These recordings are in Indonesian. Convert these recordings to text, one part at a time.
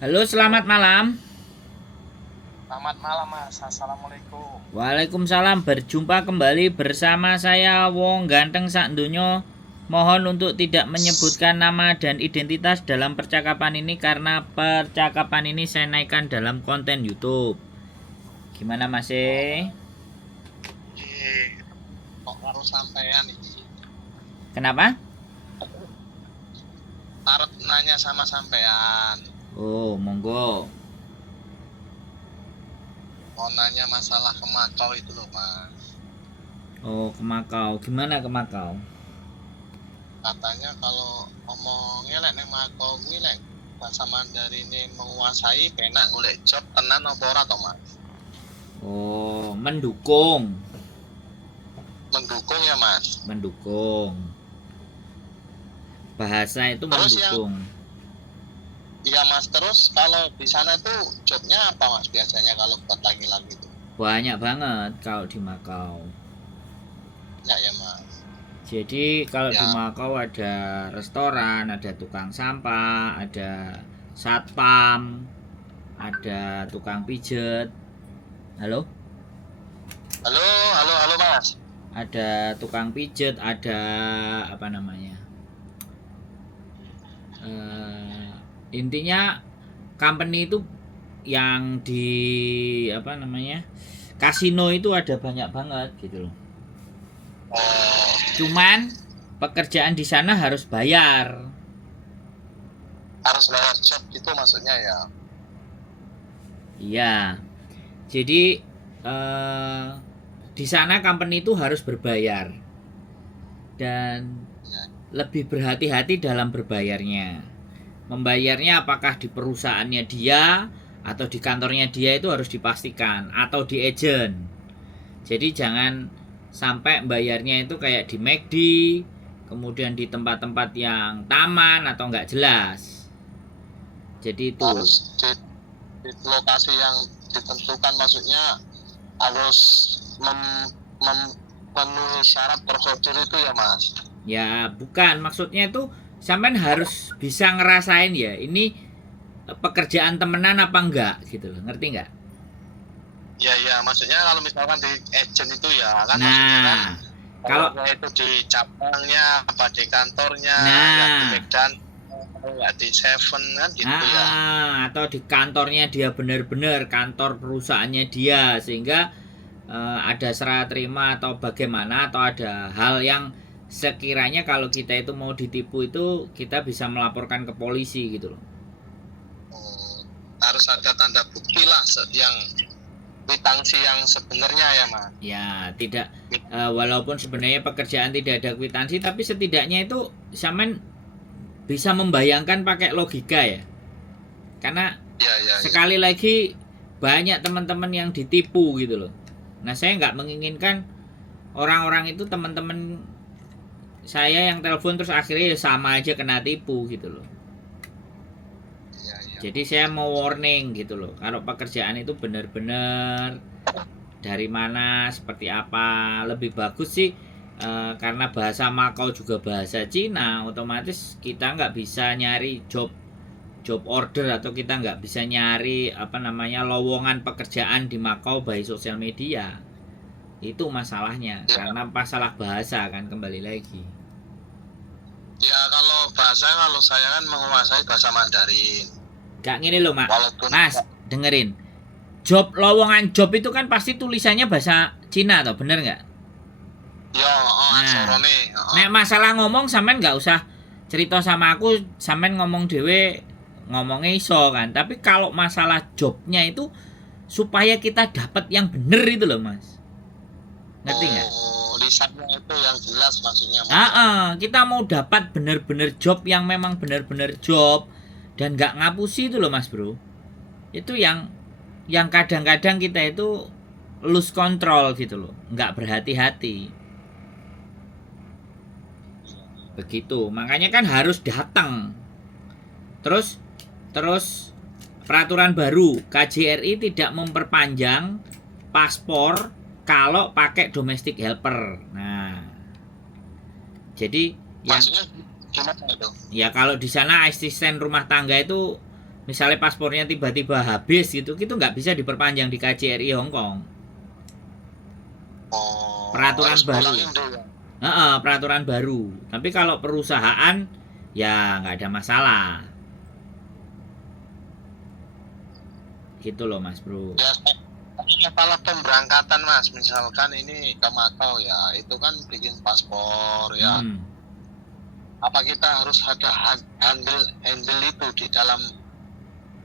Halo, selamat malam. Selamat malam Mas, Assalamualaikum. Waalaikumsalam. Berjumpa kembali bersama saya Wong Ganteng Sak Donya. Mohon untuk tidak menyebutkan nama dan identitas dalam percakapan ini karena percakapan ini saya naikkan dalam konten YouTube. Gimana Mas? Oh, iya. Kok karo sampean iki? Kenapa? Arep nanya sama sampean. Oh, monggo. Mau nanya masalah ke Makau itu loh Mas. Oh, ke Makau. Gimana ke Makau? Katanya kalau ngomongnya lek ning Makau kuwi lek bahasa Mandarine menguasai penak golek job tenan apa ora to Mas? Oh, mendukung. Mendukung ya Mas. Mendukung. Bahasa itu Terus mendukung. iya Mas, terus kalau di sana tuh jobnya apa Mas biasanya kalau buat laki-laki itu? Banyak banget kalau di Makau. Ya ya Mas. Jadi kalau di Ya, Makau ada restoran, ada tukang sampah, ada satpam, ada tukang pijet. Halo? halo, halo, halo Mas. Ada tukang pijet, ada apa namanya? Intinya company itu yang di apa namanya? Kasino itu ada banyak banget gitu loh. Oh, Cuman pekerjaan di sana harus bayar. harus bayar job gitu maksudnya ya. Iya. Jadi di sana company itu harus berbayar dan Ya, lebih berhati-hati dalam berbayarnya. Membayarnya apakah di perusahaannya dia atau di kantornya dia itu harus dipastikan atau di agent. Jadi jangan sampai bayarnya itu kayak di McD, kemudian di tempat-tempat yang taman atau nggak jelas. Jadi itu. harus di lokasi yang ditentukan maksudnya harus memenuhi syarat prosedur itu ya Mas. Ya, bukan. Maksudnya itu sampean harus bisa ngerasain ya. Ini pekerjaan temenan apa enggak gitu loh. Ngerti enggak? Ya ya, maksudnya kalau misalkan di agent itu ya kan maksudnya kan Nah, kalau kalau itu di cabangnya apa di kantornya nggak di nah, Medan nggak di Seven kan gitu ya. atau di kantornya dia benar-benar kantor perusahaannya dia sehingga ada serah terima atau bagaimana atau ada hal yang sekiranya kalau kita itu mau ditipu itu kita bisa melaporkan ke polisi gitu loh. Oh, harus ada tanda bukti lah yang kwitansi yang sebenarnya ya Mas. Ya, tidak walaupun sebenarnya pekerjaan tidak ada kwitansi tapi setidaknya itu sampean bisa membayangkan pakai logika ya. Karena Ya ya ya. sekali lagi banyak teman-teman yang ditipu gitu loh. Nah, saya nggak menginginkan orang-orang itu teman-teman saya yang telepon terus akhirnya sama aja kena tipu gitu loh. Ya, ya. Jadi saya mau warning gitu loh. Kalau pekerjaan itu benar-benar dari mana, seperti apa, lebih bagus sih karena bahasa Makau juga bahasa Cina, otomatis kita nggak bisa nyari job job order atau kita nggak bisa nyari apa namanya lowongan pekerjaan di Makau by sosial media. Itu masalahnya Ya, karena masalah bahasa kan kembali lagi. ya kalau bahasa kalau saya kan menguasai bahasa Mandarin. Gak gini loh, Mak. Walaupun Mas, dengerin. Job lowongan job itu kan pasti tulisannya bahasa Cina atau bener nggak? ya Nah, aksorone, nek masalah ngomong sampean nggak usah cerita sama aku, sampean ngomong dewe ngomongnya iso kan. Tapi kalau masalah jobnya itu supaya kita dapat yang bener itu loh, Mas. Ngerti nggak? oh, lisannya itu yang jelas maksudnya Mas ya. Kita mau dapat bener-bener job yang memang bener-bener job dan nggak ngapusi itu loh, Mas Bro. Itu yang kadang-kadang kita itu lose control gitu loh, nggak berhati-hati. Begitu, makanya kan harus datang. Terus terus peraturan baru KJRI tidak memperpanjang paspor kalau pakai domestic helper. Nah, jadi yang Maksudnya gimana itu? ya kalau di sana asisten rumah tangga itu Misalnya paspornya tiba-tiba habis gitu, itu nggak bisa diperpanjang di KJRI Hong Kong. Oh, Peraturan harus baru. ngulangin dulu ya. Peraturan baru. Tapi kalau perusahaan ya nggak ada masalah. Gitu loh Mas Bro. Ya, kalau pemberangkatan Mas, misalkan ini ke Makau ya, itu kan bikin paspor ya. Apa kita harus ada handle itu di dalam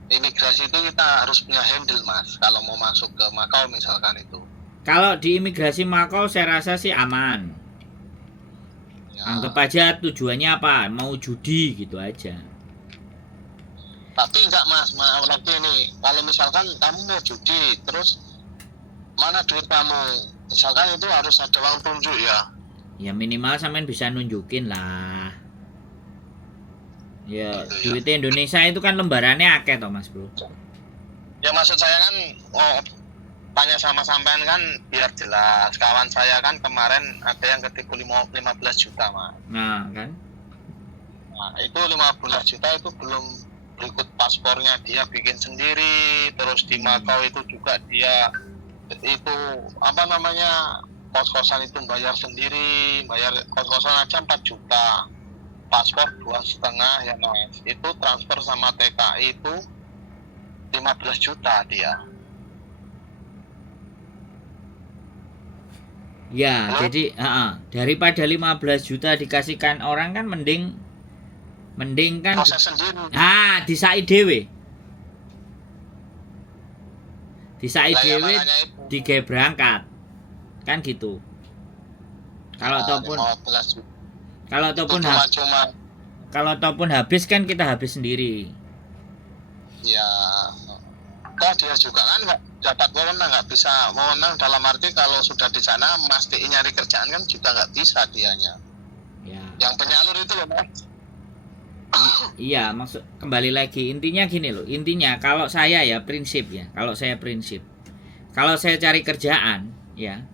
imigrasi itu, kita harus punya handle Mas kalau mau masuk ke Makau misalkan itu. Kalau di imigrasi Makau saya rasa sih aman. Ya. Anggap aja tujuannya apa, mau judi gitu aja. Tapi enggak Mas, lagi nih, kalau misalkan kamu mau judi, terus mana duit kamu? Misalkan itu harus ada uang tunjuk ya. Ya minimal sampean bisa nunjukin lah. Ya, duit Indonesia itu kan lembarannya akeh toh Mas Bro. Ya maksud saya kan, tanya sama sampean kan biar jelas. Kawan saya kan kemarin ada yang ketipu 15 juta Mas. Nah kan. Nah itu 15 juta itu belum berikut paspornya, dia bikin sendiri. Terus di Makau itu juga dia itu apa namanya, kos-kosan itu bayar sendiri, bayar kos-kosan aja 4 juta, paspor 2,5 ya Mas. Itu transfer sama TKI itu 15 juta dia. Ya, Halo? jadi daripada 15 juta dikasihkan orang kan mending kan Proses sendiri. disai dhewe. Disai Lah, ya, dhewe makanya itu. digawe berangkat. Kan gitu. Kalau Nah, ataupun 15 juta. kalau Itu ataupun cuma kalau ataupun habis kan kita habis sendiri. ya, toh dia juga kan nggak dapat wewenang, nggak bisa wewenang dalam arti kalau sudah di sana mastiin nyari kerjaan kan juga nggak bisa dianya. Ya. Yang penyalur itu loh Mas. Iya, maksud kembali lagi intinya gini loh. Intinya kalau saya ya prinsip ya. Kalau saya cari kerjaan ya,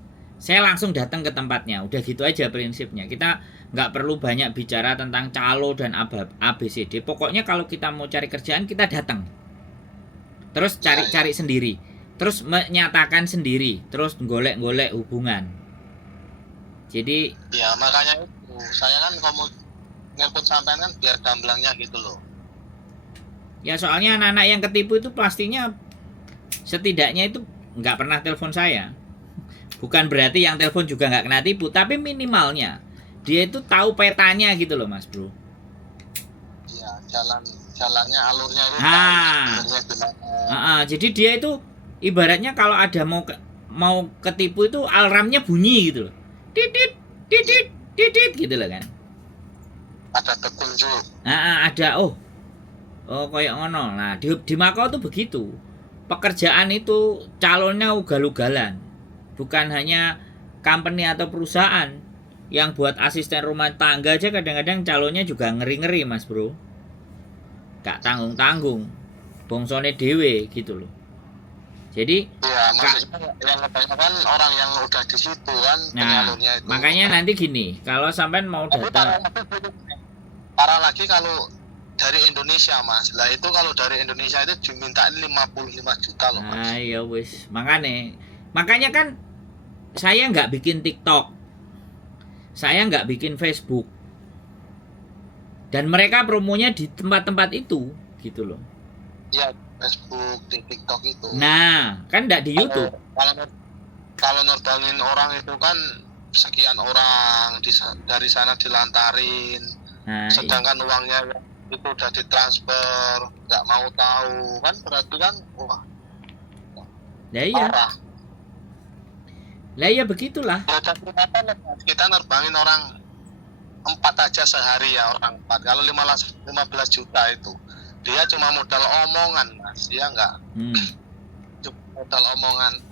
saya langsung datang ke tempatnya. Udah gitu aja prinsipnya. Kita nggak perlu banyak bicara tentang calo dan ABCD. Pokoknya kalau kita mau cari kerjaan kita datang. Terus cari sendiri. Terus menyatakan sendiri. Terus golek-golek hubungan. Jadi Ya makanya itu saya kan kamu nelpon sampean kan biar gamblangnya gitu loh. ya soalnya anak-anak yang ketipu itu pastinya setidaknya itu nggak pernah telepon saya. Bukan berarti yang telepon juga nggak kena tipu, tapi minimalnya dia itu tahu petanya gitu loh Mas Bro. Iya, jalannya alurnya itu jadi dia itu ibaratnya kalau ada mau ketipu itu alarmnya bunyi gitu loh. Titit titit titit gitu loh kan. Ada petunjuk. Ada kayak ngono. Nah, di Makau tuh begitu. Pekerjaan itu calonnya ugal-ugalan. Bukan hanya company atau perusahaan. Yang buat asisten rumah tangga aja kadang-kadang calonnya juga ngeri-ngeri Mas Bro. Gak tanggung-tanggung. Bongsone dewe gitu loh. Jadi ya maksudnya yang kebanyakan orang yang udah di situ kan penyalurnya itu. Makanya nanti gini, kalau sampean mau datang, parah lagi kalau dari Indonesia Mas. Lah itu kalau dari Indonesia itu dimintain 55 juta loh Mas. Ya wis, makanya kan saya nggak bikin TikTok, saya nggak bikin Facebook, dan mereka promonya di tempat-tempat itu, gitu loh. Iya, Facebook, di TikTok itu. Nah, kan nggak di YouTube. Kalau nerbangin orang itu kan sekian orang dari sana dilantarin. Nah, sedangkan uangnya itu udah ditransfer, nggak mau tahu kan, berarti kan wah ya iya. parah. Lah ya begitulah. Kita nerbangin orang 4 aja sehari ya, orang 4. Kalau 15 juta itu dia cuma modal omongan Mas, dia nggak cuma modal omongan,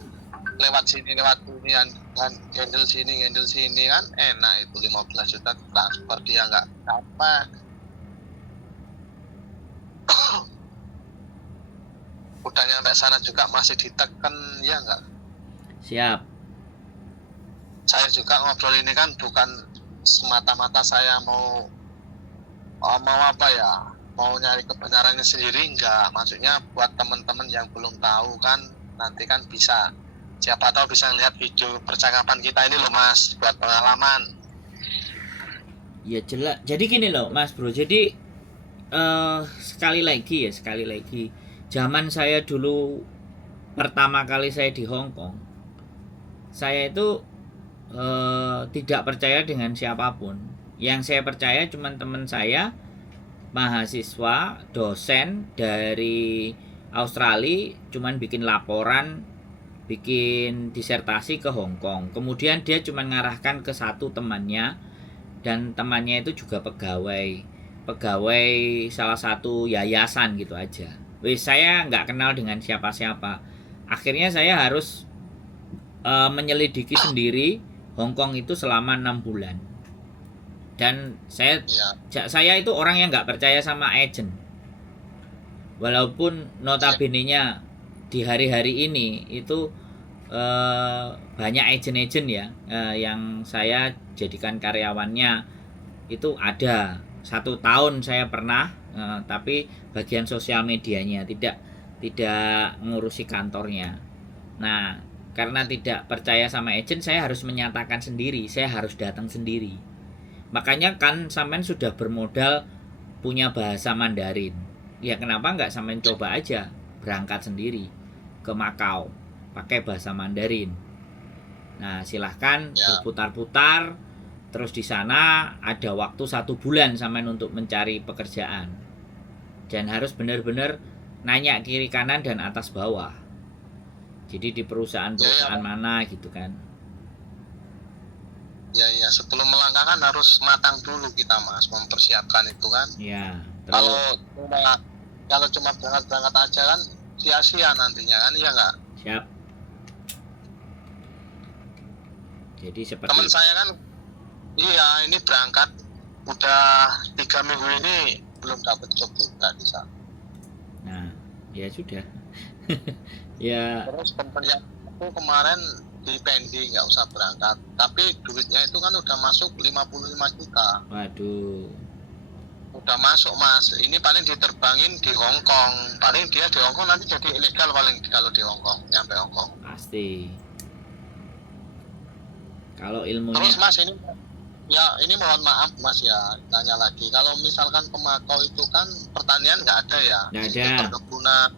lewat sini kan handle sini kan enak, itu 15 juta transfer dia nggak dapat. Udah nyampe sana juga masih ditekan ya nggak. Siap. Saya juga ngobrol ini kan bukan semata-mata saya mau apa ya, mau nyari kebenarannya sendiri, enggak. Maksudnya buat teman-teman yang belum tahu kan, nanti kan bisa, siapa tahu bisa lihat video percakapan kita ini loh Mas, buat pengalaman. Ya jelas. Jadi gini loh Mas Bro. Jadi sekali lagi, zaman saya dulu pertama kali saya di Hong Kong, saya itu tidak percaya dengan siapapun. Yang saya percaya cuma teman saya, mahasiswa, dosen dari Australia, cuman bikin laporan, bikin disertasi ke Hong Kong. Kemudian dia cuma ngarahkan ke satu temannya, dan temannya itu juga pegawai salah satu yayasan gitu aja. Wis, saya nggak kenal dengan siapa-siapa. Akhirnya saya harus menyelidiki sendiri Hong Kong itu selama 6 bulan. Dan saya itu orang yang nggak percaya sama agent. Walaupun notabene-nya di hari-hari ini itu banyak agent-agent ya, yang saya jadikan karyawannya itu ada. 1 tahun saya pernah, tapi bagian sosial medianya, tidak ngurusi kantornya. Nah, karena tidak percaya sama agent, saya harus menyatakan sendiri, saya harus datang sendiri. Makanya kan sampean sudah bermodal punya bahasa Mandarin. Ya kenapa nggak sampean coba aja berangkat sendiri ke Makau pakai bahasa Mandarin. Nah, silahkan berputar-putar. Terus di sana ada waktu 1 bulan sampean untuk mencari pekerjaan. Dan harus benar-benar nanya kiri kanan dan atas bawah. Jadi di perusahaan-perusahaan mana gitu kan. Ya, sebelum melangkah kan harus matang dulu kita Mas, mempersiapkan itu kan. Ya. Kalau cuma berangkat aja kan sia-sia nantinya kan, iya nggak? Siap. Jadi seperti teman saya kan, iya ini berangkat udah 3 minggu ini belum dapat job juga di sana. Nah, ya sudah. Ya. Terus teman yang aku kemarin di pending nggak usah berangkat, tapi duitnya itu kan udah masuk 55 juta. Waduh. Udah masuk Mas, ini paling diterbangin di Hong Kong. Paling dia di Hong Kong nanti jadi ilegal paling kalau di Hong Kong, nyampe Hong Kong. Pasti. Kalau ilmunya. Terus Mas ini mohon maaf Mas ya, nanya lagi. Kalau misalkan ke Makau itu kan pertanian nggak ada ya? Nggak ada. Perkebunan,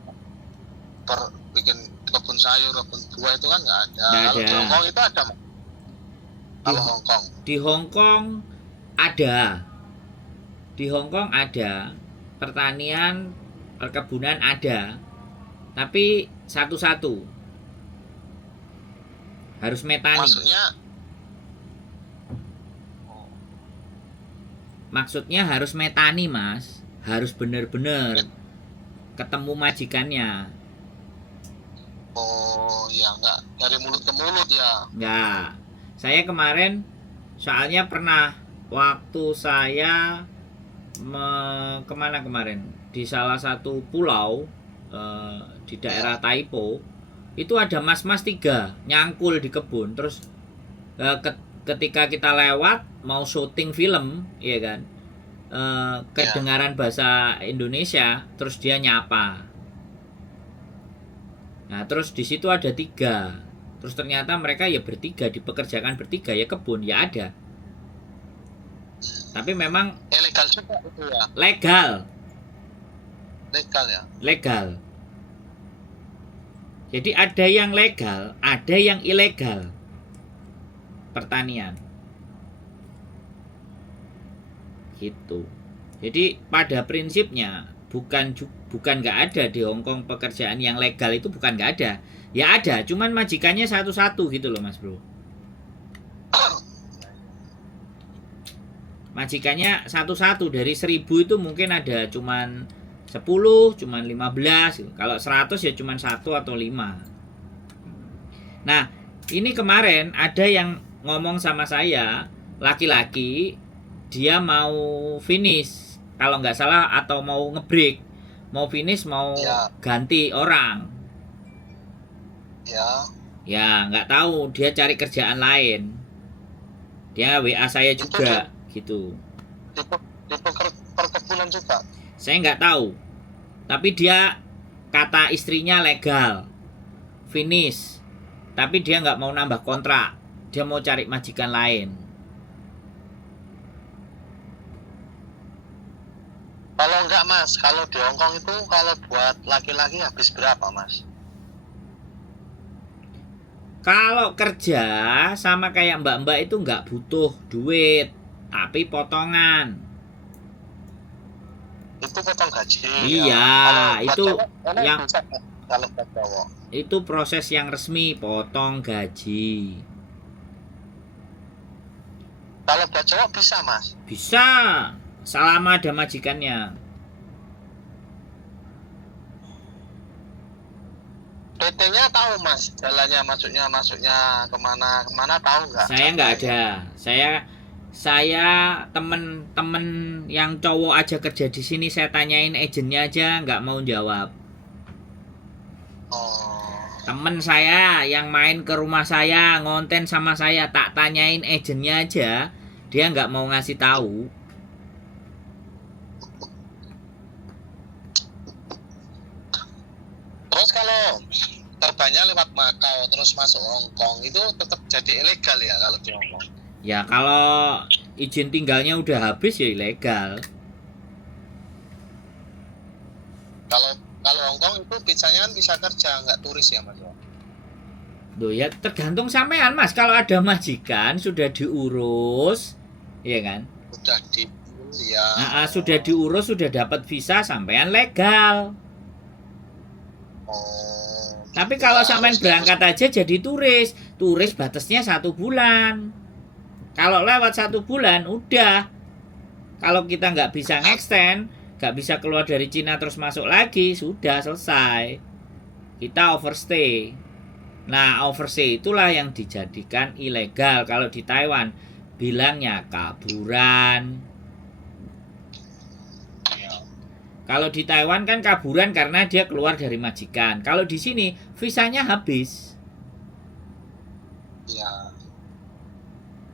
bikin kebun sayur, kebun buah itu kan nggak ada. Kalau di Hong Kong itu ada Mas? Kalau Hong Kong? Di Hong Kong ada. Di Hong Kong ada pertanian, perkebunan ada. Tapi satu-satu. Harus metani. Maksudnya harus metani Mas, harus benar-benar ketemu majikannya. Oh ya, nggak dari mulut ke mulut ya? Nggak. Saya kemarin soalnya pernah waktu saya kemana kemarin, di salah satu pulau di daerah Taipo, itu ada mas-mas 3 nyangkul di kebun. Terus ketika kita lewat mau syuting film, ya kan, kedengaran bahasa Indonesia, terus dia nyapa. Nah, terus di situ ada 3. Terus ternyata mereka ya dipekerjakan bertiga ya, kebun ya ada. Tapi memang legal juga itu ya. Legal ya. Legal. Jadi ada yang legal, ada yang ilegal. Pertanian. Gitu. Jadi pada prinsipnya bukan nggak ada di Hong Kong pekerjaan yang legal, itu bukan nggak ada. Ya ada, cuman majikannya satu-satu gitu loh Mas Bro. Majikannya satu-satu, dari 1000 itu mungkin ada cuman 10, cuman 15 gitu. Kalau 100 ya cuman 1 atau 5. Nah, ini kemarin ada yang ngomong sama saya, laki-laki, dia mau finish kalau nggak salah, atau mau ngebreak, mau finish, mau ganti orang. Ya nggak tahu, dia cari kerjaan lain. Dia WA saya juga gitu. Di perkebunan juga. Saya nggak tahu. Tapi dia kata istrinya legal, finish. Tapi dia nggak mau nambah kontrak. Dia mau cari majikan lain. Kalau enggak Mas, kalau di Hongkong itu kalau buat laki-laki habis berapa Mas? Kalau kerja sama kayak mbak-mbak itu nggak butuh duit, tapi potongan. Itu potong gaji. Iya, Kalau buat itu cowok, emang yang bisa nggak? Kalau buat cowok. itu proses yang resmi, potong gaji. Kalau buat cowok bisa Mas. Bisa, selama ada majikannya. PT-nya tahu Mas, jalannya masuknya kemana tahu nggak? Saya nggak ada. Saya temen-temen yang cowok aja kerja di sini, saya tanyain agennya aja nggak mau jawab. Oh, Temen saya yang main ke rumah saya, ngonten sama saya, tak tanyain agennya aja, dia nggak mau ngasih tahu. terus kalau terbangnya lewat Makau terus masuk Hongkong itu tetap jadi ilegal ya kalau di Hongkong? Ya kalau izin tinggalnya udah habis ya ilegal. Kalau Hongkong itu visanya kan bisa kerja nggak turis ya Mas? Loh ya tergantung sampean Mas, kalau ada majikan sudah diurus, ya kan? Udah di ya. Sudah diurus, sudah dapat visa, sampean legal. Oh, Tapi gitu. kalau Harus sampean harus- berangkat aja jadi turis batasnya 1 bulan. Kalau lewat 1 bulan udah. Kalau kita nggak bisa nge-extend, nggak bisa keluar dari Cina terus masuk lagi, sudah selesai. Kita overstay. Nah, overstay itulah yang dijadikan ilegal. Kalau di Taiwan bilangnya kaburan. ya. Kalau di Taiwan kan kaburan karena dia keluar dari majikan. Kalau di sini visanya habis. Ya.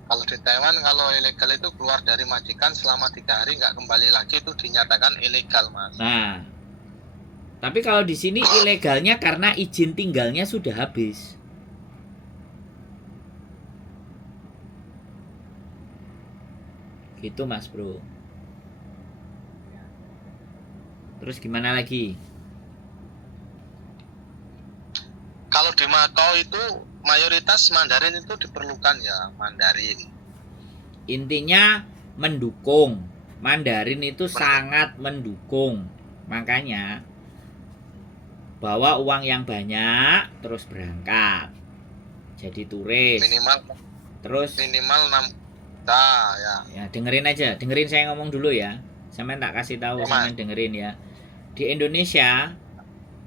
Kalau di Taiwan kalau ilegal itu keluar dari majikan selama 3 hari nggak kembali lagi itu dinyatakan ilegal Mas. Nah, tapi kalau di sini ilegalnya karena izin tinggalnya sudah habis. Gitu Mas Bro. Terus gimana lagi? Kalau di Makau itu mayoritas Mandarin itu diperlukan ya, Mandarin. Intinya mendukung. Mandarin itu sangat mendukung. Makanya bawa uang yang banyak terus berangkat. Jadi turis. Terus Minimal 6 juta ya. ya dengerin saya ngomong dulu ya. Sampean tak kasih tahu, sampean dengerin ya. Di Indonesia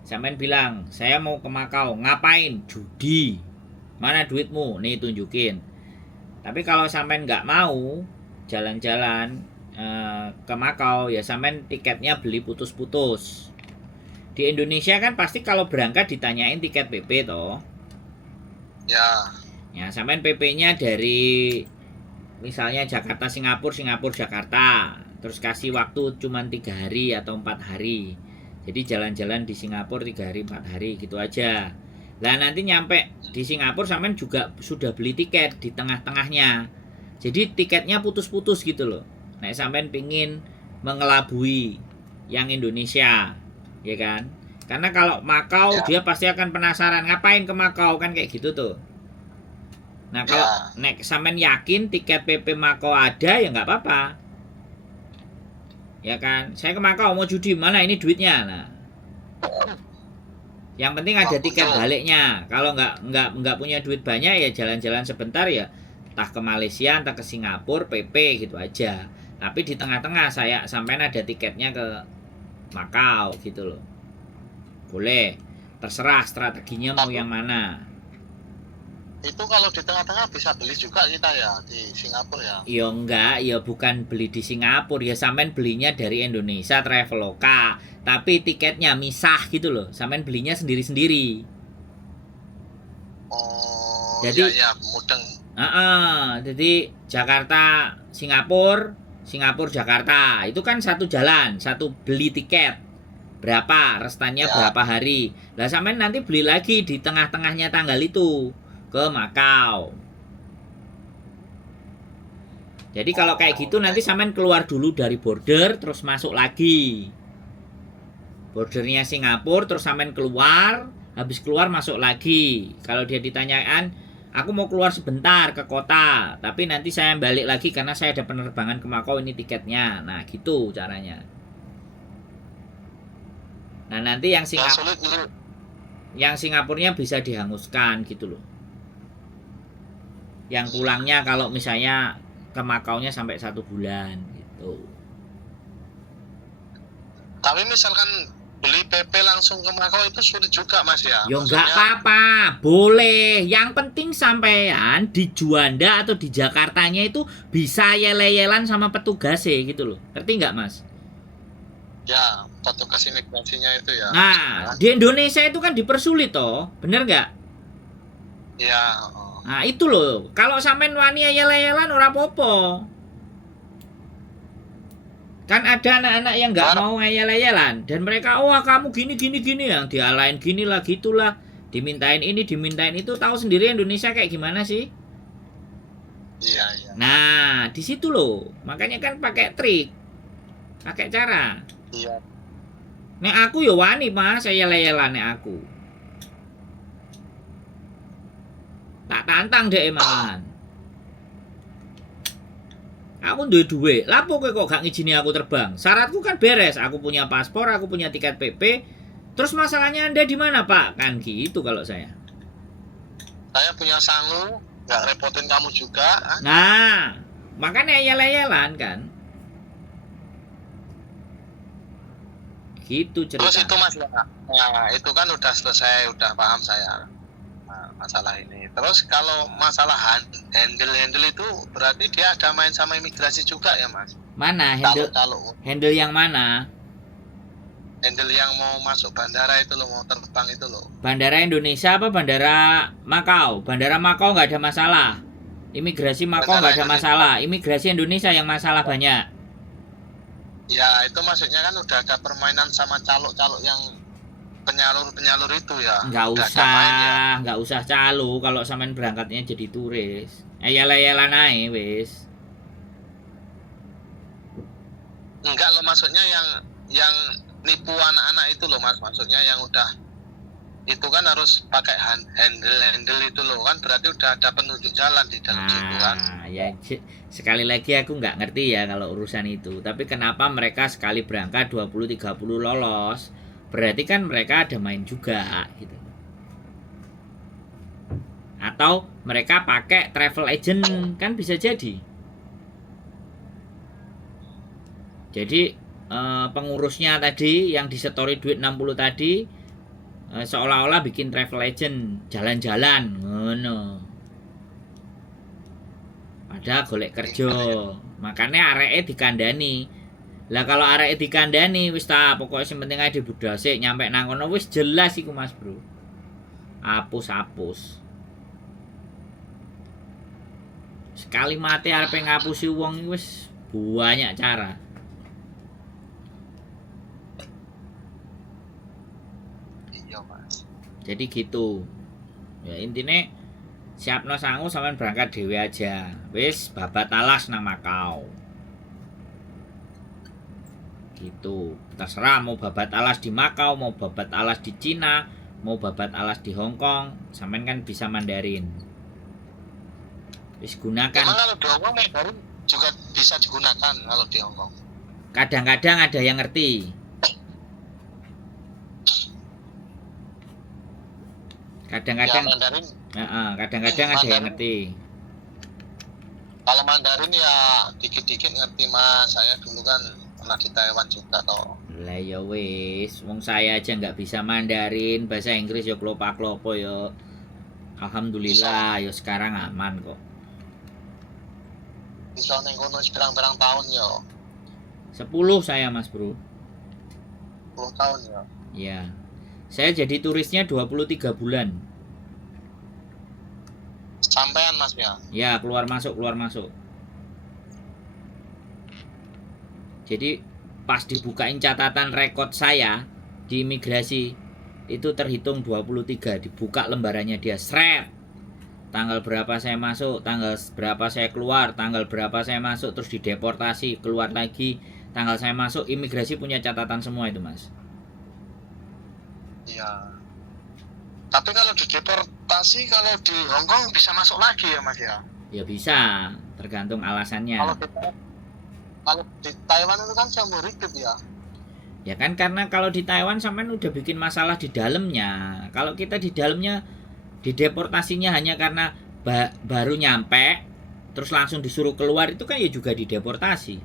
sampean bilang, "Saya mau ke Makau." Ngapain? Judi. Mana duitmu? Nih tunjukin. Tapi kalau sampean nggak mau jalan-jalan ke Makau, ya sampean tiketnya beli putus-putus. Di Indonesia kan pasti kalau berangkat ditanyain tiket PP toh. Ya. Ya, sampean PP-nya dari misalnya Jakarta Singapura, Singapura Jakarta. Terus kasih waktu cuma 3 hari atau 4 hari. Jadi jalan-jalan di Singapura 3 hari 4 hari gitu aja. Lah nanti nyampe di Singapura sampean juga sudah beli tiket di tengah-tengahnya. Jadi tiketnya putus-putus gitu loh. Nah, sampean pingin mengelabui yang Indonesia, ya kan? Karena kalau Makau Ya. dia pasti akan penasaran ngapain ke Makau kan kayak gitu tuh. Nah kalau nek sampean yakin tiket PP Makau ada ya nggak apa-apa, ya kan? Saya ke Makau mau judi, mana ini duitnya? Nah, yang penting ada tiket baliknya. Kalau nggak punya duit banyak ya jalan-jalan sebentar ya, entah ke Malaysia, entah ke Singapura, PP gitu aja. Tapi di tengah-tengah saya sampean ada tiketnya ke Makau gitu loh. Boleh, terserah strateginya mau yang mana. Itu kalau di tengah-tengah bisa beli juga kita ya di Singapura ya. Ya enggak, ya bukan beli di Singapura, ya sampean belinya dari Indonesia Traveloka, tapi tiketnya misah gitu loh. Sampean belinya sendiri-sendiri. Oh, Jadi ya mudeng. jadi Jakarta Singapura Singapura Jakarta itu kan satu jalan, satu beli tiket berapa, restannya Ya. berapa hari. Lah sampean nanti beli lagi di tengah-tengahnya tanggal itu ke Makau. Jadi kalau kayak gitu nanti sampean keluar dulu dari border terus masuk lagi. Bordernya Singapura terus sampean keluar, habis keluar masuk lagi. Kalau dia ditanyakan, aku mau keluar sebentar ke kota, tapi nanti saya balik lagi karena saya ada penerbangan ke Makau, ini tiketnya. Nah, gitu caranya. Nah, nanti yang Sulit dulu. yang Singapurnya bisa dihanguskan gitu loh. Yang pulangnya kalau misalnya ke Makaunya sampai 1 bulan gitu. Tapi misalkan beli PP langsung ke Makau itu sulit juga Mas ya. Ya nggak Maksudnya, apa-apa, boleh. Yang penting sampean di Juanda atau di Jakartanya itu bisa yele-yelan sama petugas gitu loh. Ngerti nggak Mas? ya petugas imigrasinya itu ya. Nah, di Indonesia itu kan dipersulit toh, bener nggak? Ya. Nah itu loh, kalau sampean wani yele-yelan ora apa-apa. Kan ada anak-anak yang nggak mau ngeyel-yelan dan mereka, wah kamu gini yang dialain gini lah gitulah, dimintain ini dimintain itu, tahu sendiri Indonesia kayak gimana sih? Iya. Nah di situ loh, makanya kan pakai trik, pakai cara. Iya. Nek aku ya wani Mas, saya yel-yelan nek aku. Tak tantang deh malahan. Aku duwe, lapo kowe kok gak ngizini aku terbang? Syaratku kan beres, aku punya paspor, aku punya tiket PP. Terus masalahnya Anda di mana, Pak? Kan gitu kalau saya. Saya punya sangu, nggak repotin kamu juga. Nah, makanya yel-yelan kan. Gitu cerita. Terus itu Mas ya. Nah, itu kan udah selesai, udah paham saya. Nah, masalah ini. Terus kalau masalah handle itu berarti dia ada main sama imigrasi juga ya Mas? Mana Kalau handle yang mana? handle yang mau masuk bandara itu loh, mau terbang itu loh. Bandara Indonesia apa bandara Makau? Bandara Makau nggak ada masalah. Imigrasi Makau nggak ada masalah. Imigrasi Indonesia yang masalah banyak. Ya itu maksudnya kan udah ada permainan sama calo-calo yang penyalur itu ya. Nggak usah calo kalau sampean berangkatnya jadi turis. Yala-yala naik wis. Enggak loh, maksudnya yang nipu anak-anak itu loh Mas, maksudnya yang udah itu kan harus pakai handle itu loh kan, berarti udah ada penunjuk jalan di dalam situ kan. Ya sekali lagi aku nggak ngerti ya kalau urusan itu, tapi kenapa mereka sekali berangkat 20-30 lolos, berarti kan mereka ada main juga gitu. Atau mereka pakai travel agent, kan bisa jadi. Jadi pengurusnya tadi yang disetori duit 60 tadi seolah-olah bikin travel agent, jalan-jalan ngono. Padahal golek kerja. Makanya areke dikandani. Lah kalau areke dikandani wis ta, pokoknya sing penting ae dibudase nyampe nang kono wis jelas iku Mas Bro. Hapus. Sekali mati arep ngapusi wong wis banyak cara. Jadi gitu. Ya intinya siapno sangu sampean berangkat dhewe aja. Wis babat alas nang Makau. Gitu. Terserah mau babat alas di Makau, mau babat alas di Cina, mau babat alas di Hong Kong, sampean kan bisa Mandarin. Wis gunakan. Emang kalau di Hong Kong Mandarin juga bisa digunakan kalau di Hong Kong? Kadang-kadang ada yang ngerti. Kadang-kadang ya, Mandarin. Kadang-kadang ada yang ngerti. Kalau Mandarin ya dikit-dikit ngerti Mas. Saya dulu kan pernah di Taiwan juga toh. Lah ya wis, wong saya aja nggak bisa Mandarin, bahasa Inggris ya klopak-klopo ya. Alhamdulillah ya sekarang aman kok. Bisa ning kono pirang-pirang tahun ya. 10 saya Mas Bro. 10 tahun ya. Ya. Saya jadi turisnya 23 bulan. Sampean Mas ya? Ya, keluar masuk. Jadi pas dibukain catatan rekod saya di imigrasi itu terhitung 23, dibuka lembarannya dia seret. Tanggal berapa saya masuk, tanggal berapa saya keluar, tanggal berapa saya masuk, terus dideportasi, keluar lagi, tanggal saya masuk, imigrasi punya catatan semua itu, Mas. Iya. Tapi kalau dideportasi, kalau di Hong Kong bisa masuk lagi ya Mas ya? Ya bisa, tergantung alasannya. Kalau di Taiwan itu kan seumur hidup ya. Ya kan karena kalau di Taiwan sampean udah bikin masalah di dalamnya. Kalau kita di dalamnya dideportasinya hanya karena baru nyampe terus langsung disuruh keluar, itu kan ya juga dideportasi.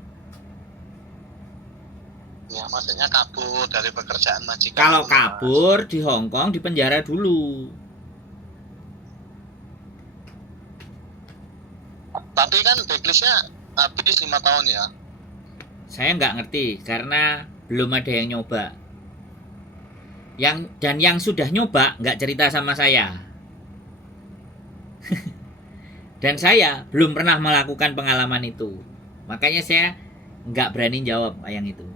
Ya maksudnya kabur dari pekerjaan majikan. Kalau gitu, Mas. kabur di Hong Kong di penjara dulu. Tapi kan backlistnya habis 5 tahun ya. Saya nggak ngerti karena belum ada yang nyoba. Yang sudah nyoba nggak cerita sama saya. Dan saya belum pernah melakukan pengalaman itu. Makanya saya nggak berani jawab yang itu.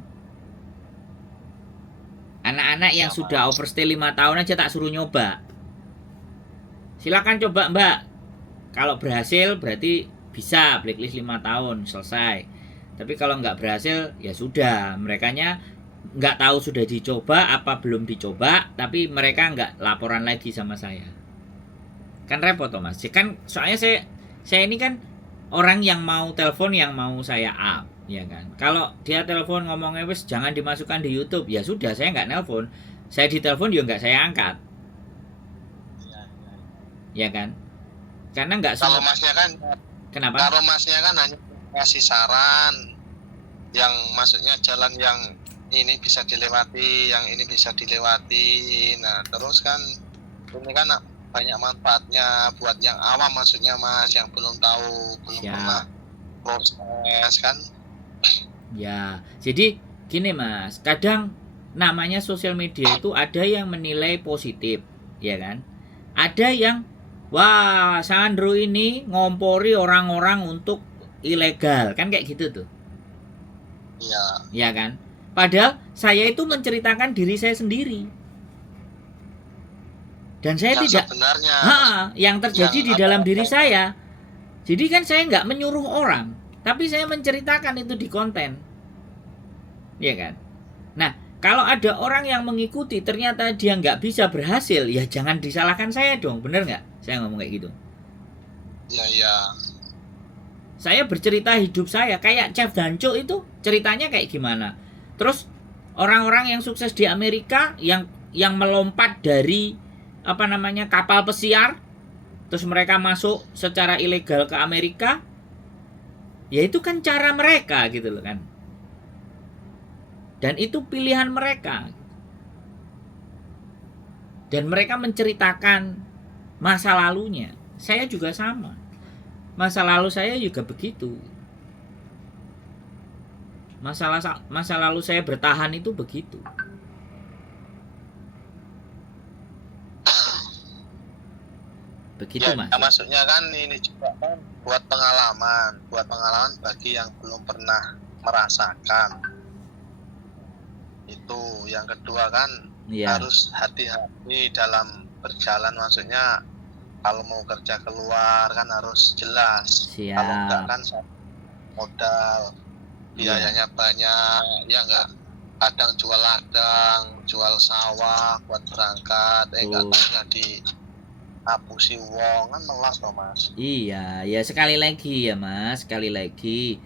Anak-anak yang sudah overstay 5 tahun aja tak suruh nyoba. Silakan coba Mbak. Kalau berhasil berarti bisa blacklist 5 tahun selesai. Tapi kalau nggak berhasil ya sudah. Merekanya nggak tahu sudah dicoba apa belum dicoba, tapi mereka nggak laporan lagi sama saya. Kan repot toh Mas. Kan soalnya saya ini kan orang yang mau telepon, yang mau saya up, ya kan. Kalau dia telepon ngomongnya wes jangan dimasukkan di YouTube, ya sudah saya nggak nelpon. Saya ditelepon juga nggak saya angkat. Ya kan. Karena nggak Kalau Masnya kan, kenapa? kalau Masnya kan hanya kasih saran, yang maksudnya jalan yang ini bisa dilewati, yang ini bisa dilewati. Nah terus kan ini kan banyak manfaatnya buat yang awam, maksudnya Mas, yang belum tahu, belum pernah proses kan. Ya, jadi gini Mas, kadang namanya sosial media itu ada yang menilai positif, ya kan? Ada yang wah, Sandro ini ngompori orang-orang untuk ilegal, kan kayak gitu tuh. Iya. Ya kan? Padahal saya itu menceritakan diri saya sendiri. Dan saya yang tidak sebenarnya yang terjadi di dalam diri saya. Jadi kan saya nggak menyuruh orang, tapi saya menceritakan itu di konten. Ya kan? Nah, kalau ada orang yang mengikuti ternyata dia nggak bisa berhasil, ya jangan disalahkan saya dong, bener nggak? Saya ngomong kayak gitu. Iya. Saya bercerita hidup saya, kayak Chef Danco itu ceritanya kayak gimana. Terus orang-orang yang sukses di Amerika yang melompat dari kapal pesiar, terus mereka masuk secara ilegal ke Amerika, ya itu kan cara mereka gitu loh kan. Dan itu pilihan mereka. Dan mereka menceritakan masa lalunya. Saya juga sama. Masa lalu saya juga begitu. Masa lalu saya bertahan itu begitu. Begitu ya, Mas. Maksudnya kan ini juga kan buat pengalaman bagi yang belum pernah merasakan. Itu yang kedua kan harus hati-hati dalam berjalan, maksudnya kalau mau kerja keluar kan harus jelas. Kalau enggak kan modal, biayanya banyak, ya enggak, kadang jual ladang, jual sawah buat berangkat, enggak tanya di apusi wong kan melas toh Mas. Iya, ya sekali lagi ya Mas, sekali lagi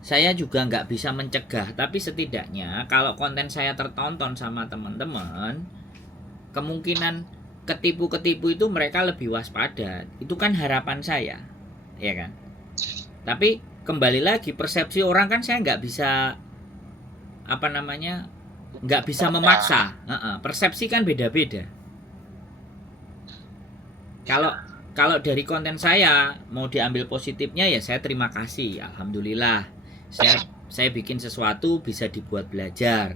saya juga nggak bisa mencegah, tapi setidaknya kalau konten saya tertonton sama teman-teman, kemungkinan ketipu itu mereka lebih waspada. Itu kan harapan saya, ya kan. Tapi kembali lagi persepsi orang kan saya nggak bisa nggak bisa memaksa. Persepsi kan beda-beda. Kalau dari konten saya mau diambil positifnya ya saya terima kasih, alhamdulillah. Saya bikin sesuatu bisa dibuat belajar.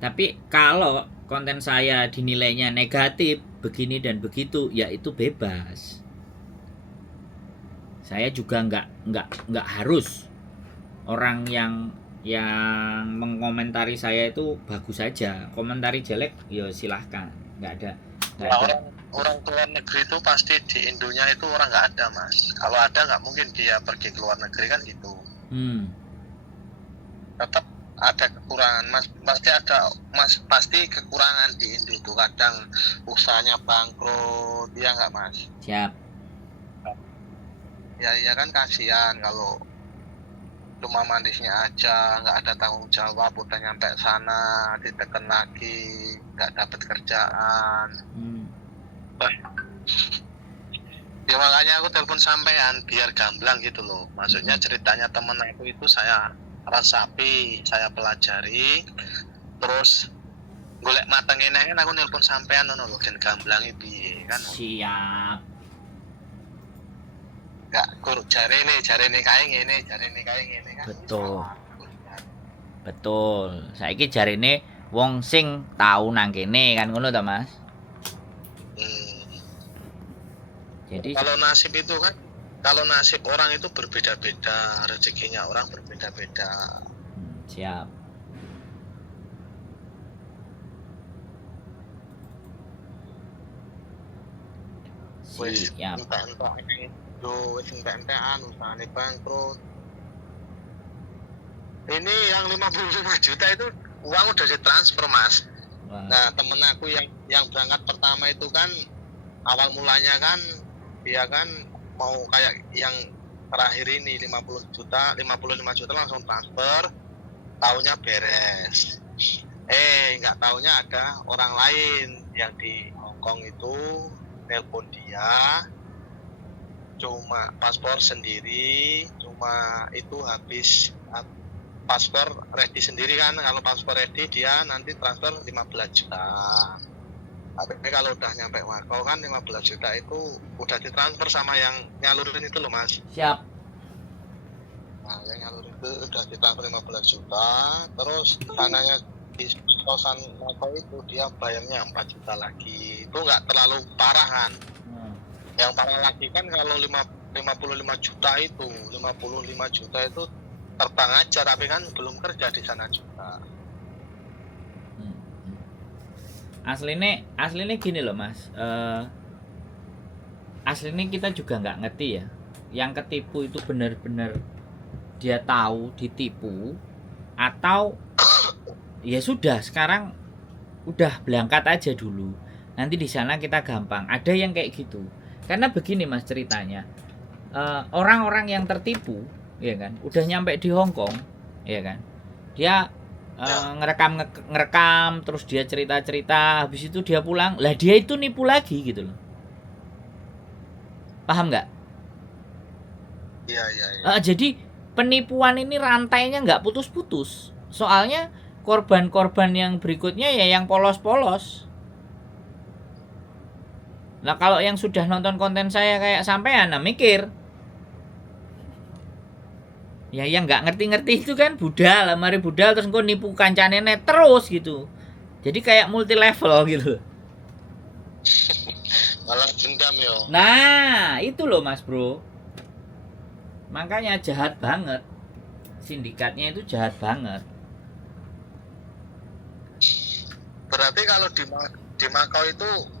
Tapi kalau konten saya dinilainya negatif, begini dan begitu, ya itu bebas. Saya juga nggak harus orang yang yang mengomentari saya itu bagus saja, komentari jelek ya silahkan, nggak Ya, ada. orang keluar negeri itu pasti di Indonya itu orang nggak ada mas. Kalau ada nggak mungkin dia pergi ke luar negeri kan gitu. Tetap ada kekurangan mas, pasti kekurangan di Indo itu, kadang usahanya bangkrut, dia nggak mas. Siap. Ya kan kasihan kalau cuma mandisnya aja, nggak ada tanggung jawab, udah nyampe sana diteken lagi, nggak dapat kerjaan. Ya makanya aku telepon sampean biar gamblang gitu loh. Maksudnya ceritanya temen aku itu saya resapi, saya pelajari, terus golek mateng ini kan aku nelpon sampean ngono lho, gen gamblang piye kan. Siap. Enggak kur jare ini kae ngene kan. Betul. Saiki jarine wong sing tau nang kene kan ngono ta, Mas? Jadi kalau nasib itu kan, kalau nasib orang itu berbeda-beda, rezekinya orang berbeda-beda. Siap. Siap. Entah ini wis entek-entekan usahane bangkrut. Ini yang 55 juta itu uang udah ditransfer mas. Wah. Nah temen aku yang berangkat pertama itu kan awal mulanya kan dia kan mau kayak yang terakhir ini 55 juta langsung transfer, taunya beres. Nggak taunya ada orang lain yang di Hongkong itu nelpon dia, cuma paspor sendiri, cuma itu habis paspor ready sendiri kan. Kalau paspor ready dia nanti transfer 15 juta. Tapi kalau udah nyampe Makau kan 15 juta itu udah ditransfer sama yang nyalurin itu loh mas. Siap. Nah yang nyalurin itu udah ditransfer 15 juta, terus sananya di kosan Makau itu dia bayarnya 4 juta lagi. Itu nggak terlalu parah kan. Yang parah lagi kan kalau 55 juta itu, 55 juta itu terbang aja tapi kan belum kerja di sana juga. Aslinya gini loh mas, aslinya kita juga nggak ngerti ya. Yang ketipu itu benar-benar dia tahu ditipu atau ya sudah sekarang udah berangkat aja dulu. Nanti di sana kita gampang. Ada yang kayak gitu. Karena begini mas ceritanya, orang-orang yang tertipu, ya kan, udah nyampe di Hongkong, ya kan, dia ngerekam terus dia cerita habis itu dia pulang lah dia itu nipu lagi gitu loh, paham nggak? Iya. Jadi penipuan ini rantainya nggak putus-putus, soalnya korban-korban yang berikutnya ya yang polos-polos. Nah kalau yang sudah nonton konten saya kayak sampean, nah mikir ya yang nggak ngerti-ngerti itu kan budal, mari budal terus gue nipu kancane terus gitu. Jadi kayak multi level gitu. Malah dendam yo. Nah itu loh mas bro, makanya jahat banget, sindikatnya itu jahat banget. Berarti kalau di Makau itu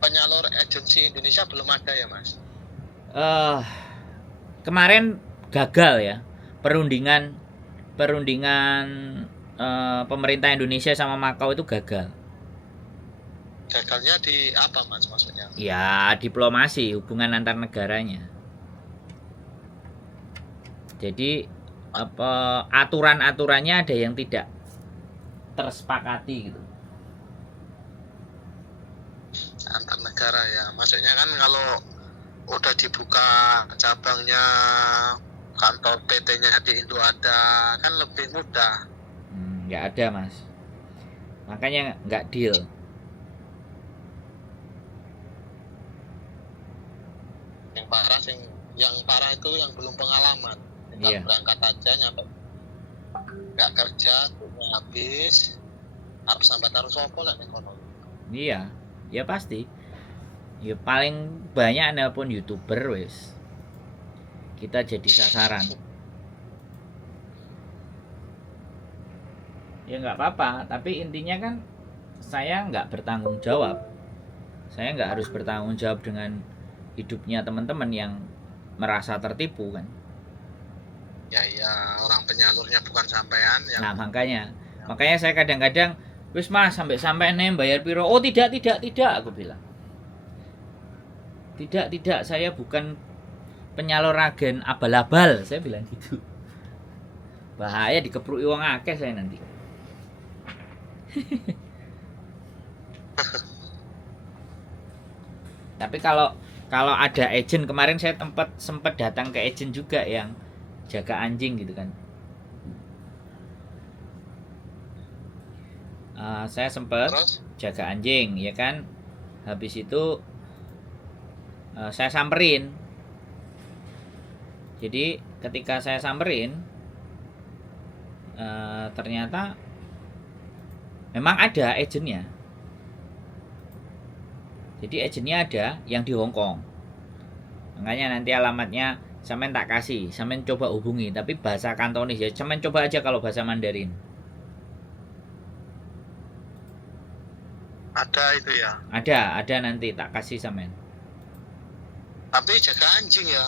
penyalur agensi Indonesia belum ada ya mas? Kemarin gagal ya perundingan pemerintah Indonesia sama Makau itu gagal. Gagalnya di apa mas maksudnya? Ya diplomasi, hubungan antar negaranya. Jadi aturan-aturannya ada yang tidak tersepakati gitu. Antar negara ya, maksudnya kan kalau udah dibuka cabangnya, kantor PT-nya di Indo ada, kan lebih mudah. Nggak ada mas, makanya nggak deal. Yang parah itu yang belum pengalaman, Iya. Berangkat aja nyampe nggak kerja, duitnya habis, harus sampai taruh sopo lah ekonomi. Iya, ya pasti. Ya paling banyak nelpon YouTuber wes. Kita jadi sasaran. ya nggak apa-apa, tapi intinya kan saya nggak bertanggung jawab, saya nggak harus bertanggung jawab dengan hidupnya teman-teman yang merasa tertipu kan. Ya orang penyalurnya bukan sampean yang. Nah makanya saya kadang-kadang wis mas sampai nih bayar piro, oh tidak aku bilang tidak saya bukan penyalur agen abal-abal, saya bilang gitu. Bahaya dikeprui wong akeh saya nanti. Tapi kalau ada agent, kemarin saya sempat datang ke agent juga yang jaga anjing gitu kan. Saya sempat jaga anjing ya kan. Habis itu saya samperin. Jadi ketika saya samperin, ternyata memang ada agentnya. Jadi agentnya ada yang di Hong Kong. Makanya nanti alamatnya sampean tak kasih, sampean coba hubungi, tapi bahasa Kantonis ya. Sampean coba aja kalau bahasa Mandarin. Ada itu ya. Ada nanti tak kasih sampean. Tapi jaga anjing ya.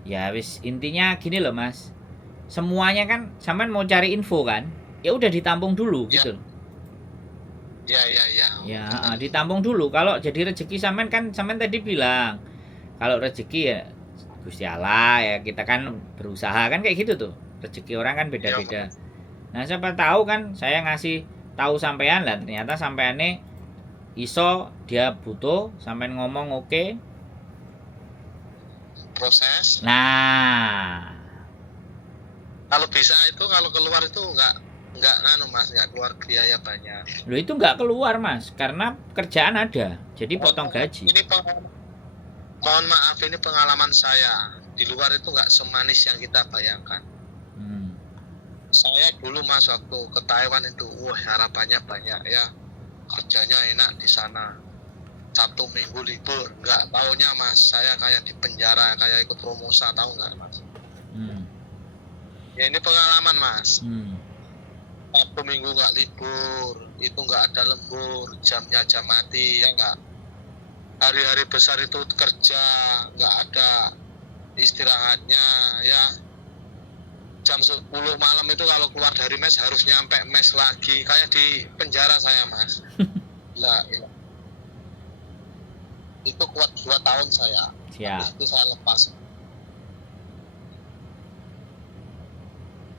Ya wis, intinya gini loh Mas. Semuanya kan sampean mau cari info kan? Ya udah ditampung dulu ya. gitu. Ya. Ya, ditampung dulu. Kalau jadi rezeki sampean kan, sampean tadi bilang kalau rezeki ya Gusti Allah ya, kita kan berusaha kan kayak gitu tuh. Rezeki orang kan beda-beda. Ya. Nah, siapa tahu kan saya ngasih tahu sampean lah, ternyata sampeannya iso, dia butuh, sampean ngomong oke. Proses. Nah, kalau bisa itu kalau keluar itu enggak Mas, enggak keluar biaya banyak. Loh itu enggak keluar Mas, karena kerjaan ada, jadi potong gaji. Ini mohon maaf, ini pengalaman saya. Di luar itu enggak semanis yang kita bayangkan. Saya dulu Mas waktu ke Taiwan itu, harapannya banyak ya, kerjanya enak di sana. Sabtu Minggu libur, enggak taunya Mas, saya kayak di penjara, kayak ikut Romusa, tahu enggak Mas? Ya ini pengalaman Mas. Sabtu Minggu nggak libur, itu nggak ada lembur, jamnya jam mati ya nggak. Hari-hari besar itu kerja, nggak ada istirahatnya ya. Jam 10 malam itu kalau keluar dari mes harus nyampe mes lagi, kayak di penjara saya Mas. Lah, ya. Itu kuat 2 tahun saya. Siap. Itu saya lepas.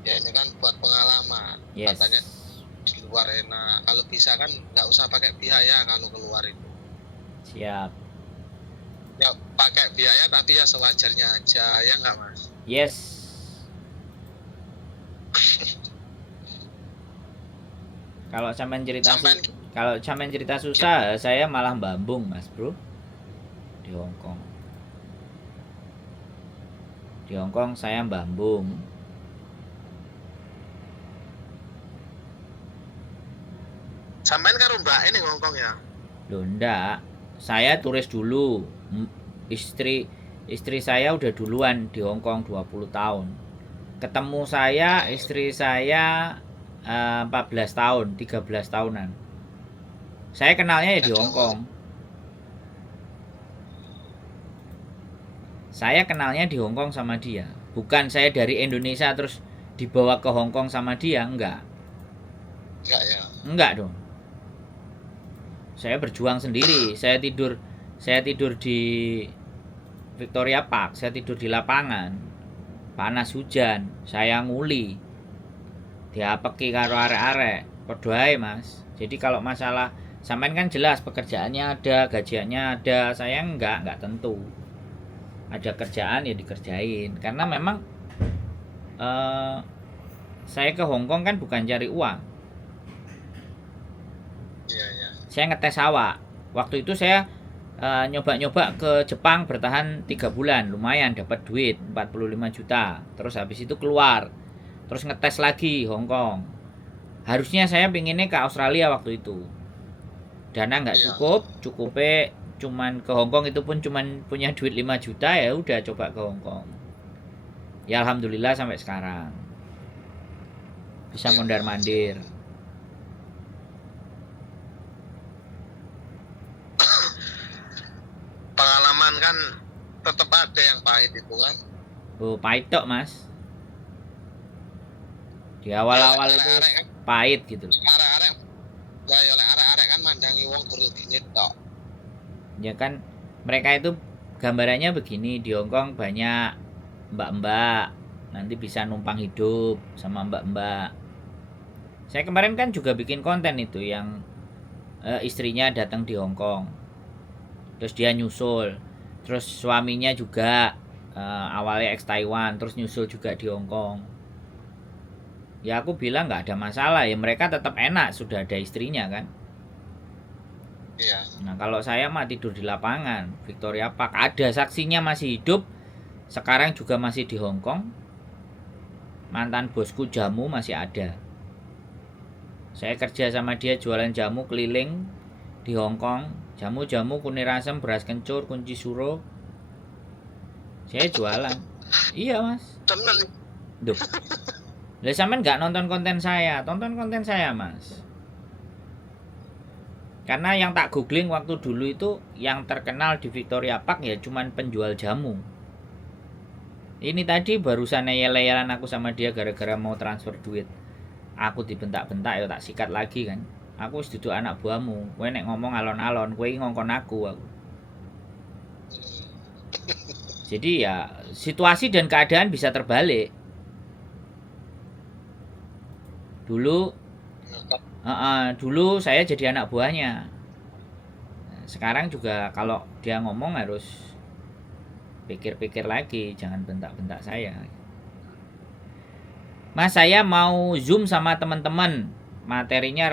Ya ini kan buat pengalaman. Yes. Katanya di luar enak. Kalau bisa kan nggak usah pakai biaya kalau keluar itu. Siap. Ya pakai biaya tapi ya sewajarnya aja ya nggak Mas? Yes. Kalau sampean cerita susah, saya malah bambung Mas Bro. Di Hong Kong. Di Hong Kong saya bambung. Sampean karo mbak ini Hong Kong ya? Loh enggak, saya turis dulu. Istri saya udah duluan di Hong Kong 20 tahun. Ketemu saya, istri saya 14 tahun, 13 tahunan. Saya kenalnya ya di Hong Kong. Saya kenalnya di Hong Kong sama dia. Bukan saya dari Indonesia terus dibawa ke Hong Kong sama dia, enggak. Enggak ya? Enggak dong. Saya berjuang sendiri. Saya tidur di Victoria Park, saya tidur di lapangan. Panas hujan, saya nguli. Diapeki karo arek-arek. Padha ae, Mas. Jadi kalau masalah sampean kan jelas pekerjaannya ada, gajiannya ada. Saya enggak tentu. Ada kerjaan ya dikerjain. Karena memang saya ke Hong Kong kan bukan cari uang. Saya ngetes awak. Waktu itu saya nyoba-nyoba ke Jepang bertahan 3 bulan, lumayan dapat duit 45 juta. Terus habis itu keluar. Terus ngetes lagi Hong Kong. Harusnya saya pinginnya ke Australia waktu itu. Dana nggak cukupnya cuman ke Hong Kong, itu pun cuman punya duit 5 juta, ya udah coba ke Hong Kong. Ya alhamdulillah sampai sekarang bisa mondar-mandir. kan tetap ada yang pahit itu kan. Oh, pahit tok, Mas. Di awal-awal itu Arek-arek kan, pahit gitu loh. arek-arek lah ya lek arek-arek kan mandangi wong berlegine tok. Ya kan mereka itu gambarannya begini, di Hongkong banyak mbak-mbak, nanti bisa numpang hidup sama mbak-mbak. Saya kemarin kan juga bikin konten itu yang istrinya datang di Hongkong, terus dia nyusul, terus suaminya juga awalnya ex Taiwan, terus nyusul juga di Hongkong. Ya aku bilang nggak ada masalah, ya mereka tetap enak sudah ada istrinya kan. Iya. Nah kalau saya mah tidur di lapangan Victoria Park, ada saksinya masih hidup, sekarang juga masih di Hongkong. Mantan bosku jamu masih ada. Saya kerja sama dia jualan jamu keliling di Hongkong. Jamu-jamu kunir asem, beras kencur, kunci suro. Saya jualan. Iya mas. Temen. Duh. Lah sampean nggak nonton konten saya, tonton konten saya mas. Karena yang tak googling waktu dulu itu yang terkenal di Victoria Park ya cuman penjual jamu. Ini tadi barusan yel-yelan aku sama dia gara-gara mau transfer duit. Aku dibentak-bentak ya tak sikat lagi kan. Aku wis duduk anak buahmu. Kowe nek ngomong alon-alon, kowe ngongkon aku. Jadi ya situasi dan keadaan bisa terbalik. Dulu saya jadi anak buahnya. Sekarang juga kalau dia ngomong harus pikir-pikir lagi, jangan bentak-bentak saya. Mas, saya mau Zoom sama teman-teman. Materinya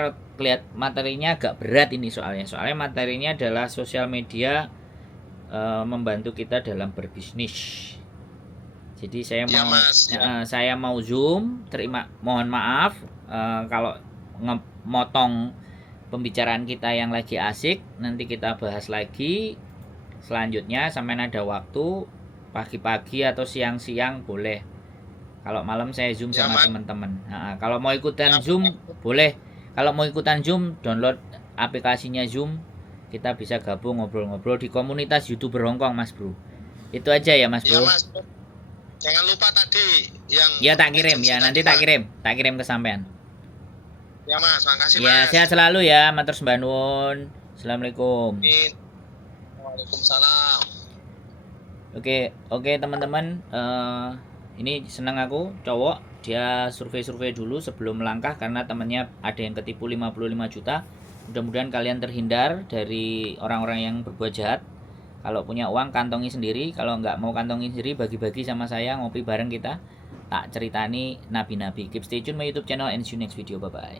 agak berat ini soalnya. Soalnya materinya adalah sosial media membantu kita dalam berbisnis. Jadi saya Ya, mau Mas, ya. saya mau Zoom. Mohon maaf kalau motong pembicaraan kita yang lagi asik. Nanti kita bahas lagi selanjutnya sampai ada waktu pagi-pagi atau siang-siang boleh. Kalau malam saya Zoom Ya, sama Mas. teman-teman. Kalau mau ikutan Ya, Zoom boleh. Kalau mau ikutan Zoom, download aplikasinya Zoom. Kita bisa gabung ngobrol-ngobrol di komunitas YouTuber Hongkong, Mas Bro. Itu aja ya, Mas Ya, Bro. Mas. Jangan lupa tadi yang Ya tak kirim ya, nanti tak kirim ke sampean. Ya, Mas, makasih, Ya, Mas. sehat selalu ya, matur sembah nuwun. Assalamualaikum. Amin. Waalaikumsalam. Oke teman-teman, ini senang aku cowok dia survei dulu sebelum melangkah karena temannya ada yang ketipu 55 juta. Mudah-mudahan kalian terhindar dari orang-orang yang berbuat jahat. Kalau punya uang kantongi sendiri, kalau nggak mau kantongi sendiri bagi-bagi sama saya, ngopi bareng kita. Tak ceritani nabi-nabi. Keep stay tune my YouTube channel and see you next video. Bye bye.